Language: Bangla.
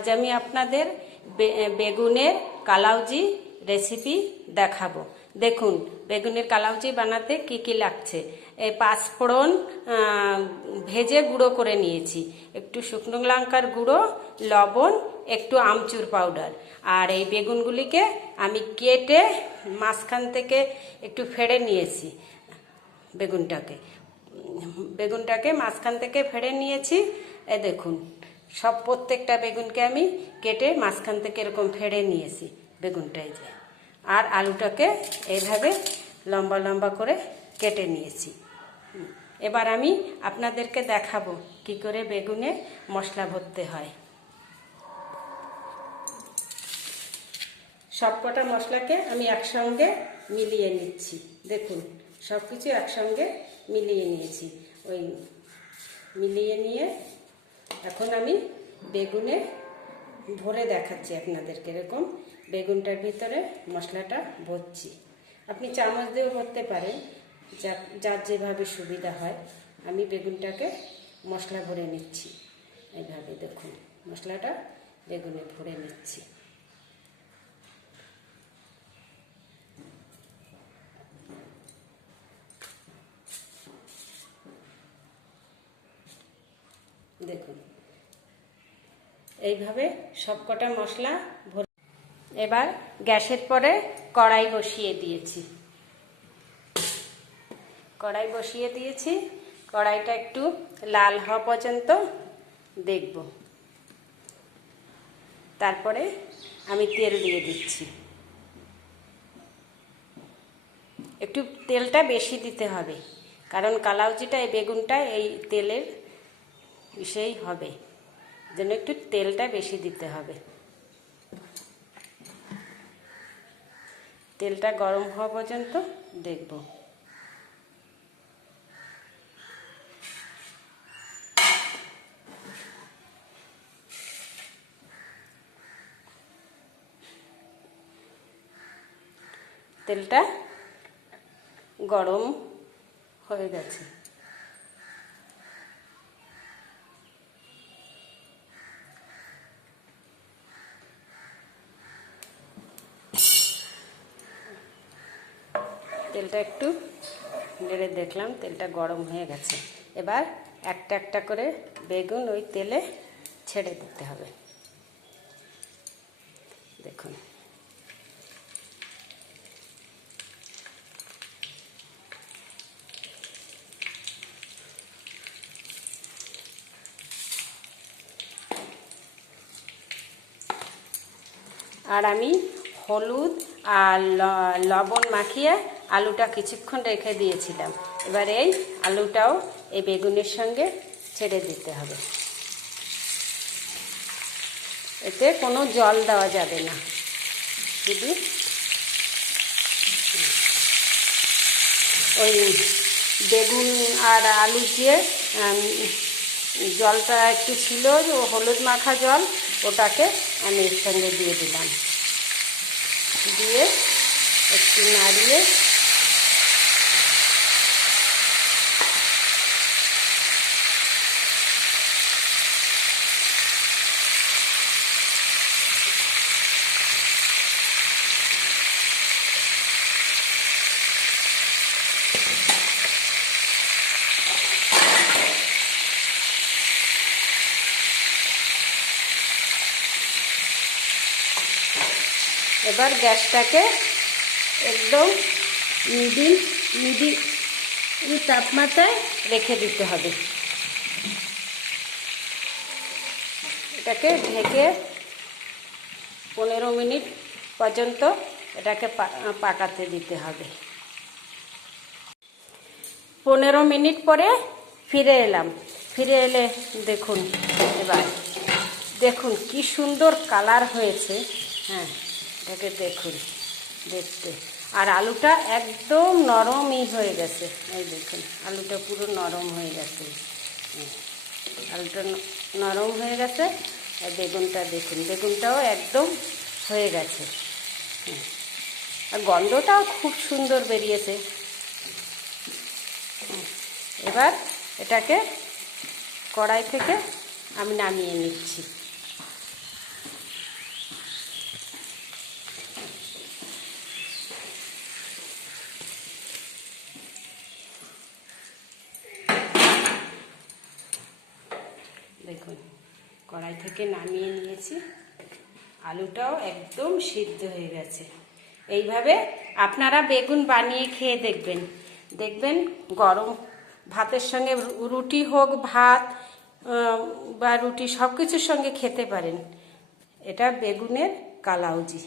আজ আমি আপনাদের বেগুনের কালাউজি রেসিপি দেখাবো। দেখুন বেগুনের কালাউজি বানাতে কি কি লাগছে। এই পাঁচফোড়ন ভেজে গুঁড়ো করে নিয়েছি, একটু শুকনো লঙ্কার গুঁড়ো, লবণ, একটু আমচুর পাউডার। আর এই বেগুনগুলিকে আমি কেটে মাঝখান থেকে একটু ফেড়ে নিয়েছি। বেগুনটাকে মাঝখান থেকে ফেড়ে নিয়েছি। এ দেখুন সব প্রত্যেকটা বেগুনকে আমি কেটে মাঝখান থেকে এরকম ফেড়ে নিয়েছি বেগুনটাই যে। আর আলুটাকে এইভাবে লম্বা লম্বা করে কেটে নিয়েছি। এবার আমি আপনাদেরকে দেখাবো কি করে বেগুনে মশলা ভরতে হয়। সবকটা মশলাকে আমি একসঙ্গে মিলিয়ে নিচ্ছি। দেখুন সব কিছু একসঙ্গে মিলিয়ে নিয়েছি। মিলিয়ে নিয়ে এখন আমি বেগুনে ভরে দেখাচ্ছি আপনাদেরকে। এরকম বেগুনটার ভিতরে মশলাটা ভরছি। আপনি চামচ দিয়েও ভরতে পারেন, যার যেভাবে সুবিধা হয়। আমি বেগুনটাকে মশলা ভরে নিচ্ছি এইভাবে। দেখুন মশলাটা বেগুনে ভরে নিচ্ছি। দেখুন এইভাবে সবকটা মশলা ভরে। এবার গ্যাসের পরে কড়াই বসিয়ে দিয়েছি। কড়াইটা একটু লাল হওয়া পর্যন্ত দেখব। তারপরে আমি তেল দিয়ে দিচ্ছি। একটু তেলটা বেশি দিতে হবে, কারণ কালাউজিটা এই বেগুনটা এই তেলের বিষয় হবে, জন্য একটু তেলটা বেশি দিতে হবে। তেলটা গরম হওয়া পর্যন্ত দেখব। তেলটা গরম হয়ে গেছে। তেলটা একটু নেড়ে দেখলাম তেলটা গরম হয়ে গেছে। এবার একটা একটা করে বেগুন ওই তেলে ছেড়ে দিতে হবে। দেখুন আর আমি হলুদ আর লবণ মাখিয়ে আলুটা কিছুক্ষণ রেখে দিয়েছিলাম। এবার এই আলুটাও এই বেগুনের সঙ্গে ছেড়ে দিতে হবে। এতে কোনো জল দেওয়া যাবে না। যদি ওই বেগুন আর আলু দিয়ে জলটা একটু ছিল, হলুদ মাখা জল, ওটাকে আমি এর সঙ্গে দিয়ে দিলাম। দিয়ে একটু নাড়িয়ে এবার গ্যাসটাকে একদম মিডিল তাপমাত্রায় রেখে দিতে হবে। এটাকে ঢেকে 15 মিনিট পর্যন্ত এটাকে পাকাতে দিতে হবে। 15 মিনিট পরে ফিরে এলে দেখুন, এবার দেখুন কি সুন্দর কালার হয়েছে। হ্যাঁ এটাকে দেখুন দেখতে। আর আলুটা একদম নরমই হয়ে গেছে। এই দেখুন আলুটা পুরো নরম হয়ে গেছে। আলুটা নরম হয়ে গেছে। আর বেগুনটা দেখুন, বেগুনটাও একদম হয়ে গেছে। আর গন্ধটাও খুব সুন্দর বেরিয়েছে। এবার এটাকে কড়াই থেকে আমি নামিয়ে নিচ্ছি। দেখুন কড়াই থেকে নামিয়ে নিয়েছি, আলুটাও একদম সিদ্ধ হয়ে গেছে। এইভাবে আপনারা বেগুন বানিয়ে খেয়ে দেখবেন, দেখবেন গরম ভাতের সঙ্গে, রুটি হোক ভাত বা রুটি সব কিছুর সঙ্গে খেতে পারেন। এটা বেগুনের কালাউজি।